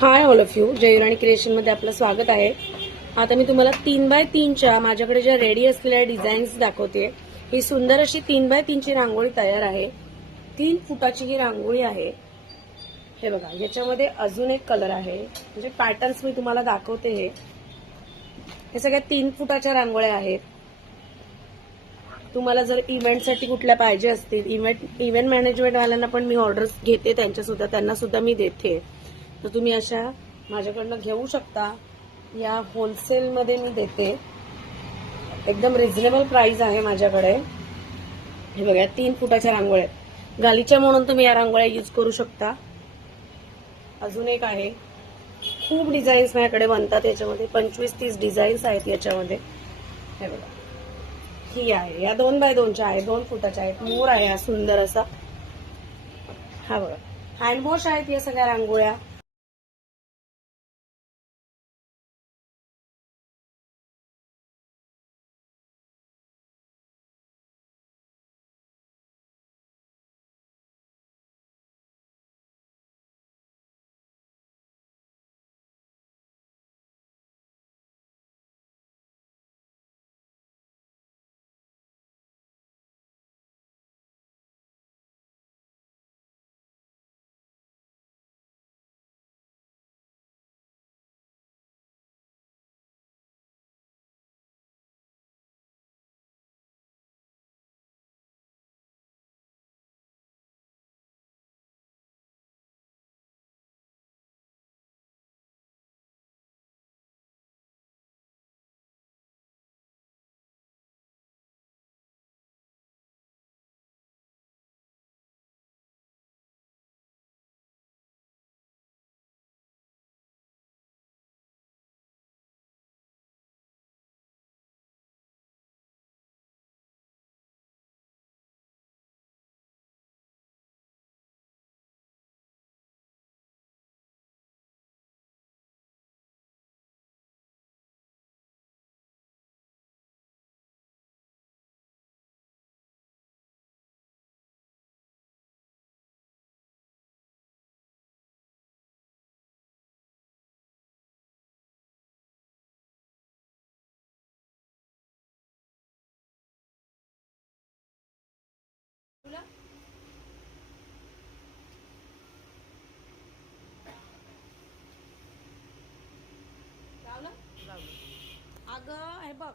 High all of you, Jayrani creation मध्ये आपलं स्वागत आहे. आता मी तुम्हाला 3x3च्या माझ्याकडे ज्या रेडी असलेल्या डिझाईन्स दाखवते. ही सुंदर अशी 3x3 ची रांगोळी तयार आहे. 3 फुटाची ही रांगोळी आहे. हे बघा, याच्यामध्ये अजून एक कलर आहे, म्हणजे पॅटर्न्स मी तुम्हाला दाखवते. हे सगळ्या 3 फुटाच्या रांगोळ्या आहेत. तुम्हाला जर इव्हेंटसाठी कुठल्या पाहिजे असतील, इव्हेंट मॅनेजमेंट वाल्यांना पण मी ऑर्डर्स घेते, त्यांना सुद्धा मी देते. तर तुम्ही अशा माझ्याकडनं घेऊ शकता. या होलसेलमध्ये मी देते. एकदम रिझनेबल प्राइस आहे माझ्याकडे. हे बघा, 3 फुटाच्या रांगोळ्या आहेत. गालीच्या म्हणून तुम्ही या रांगोळ्या यूज करू शकता. अजून एक आहे. खूप डिझाईन्स माझ्याकडे बनतात. याच्यामध्ये 25-30 डिझाईन्स आहेत याच्यामध्ये. हे बघा, ही आहे, या 2x2च्या आहे, 2 फुटाच्या आहेत. मोर आहे हा सुंदर असा. हा बघा, हँडवॉश आहेत या सगळ्या रांगोळ्या. अगं हे बघ,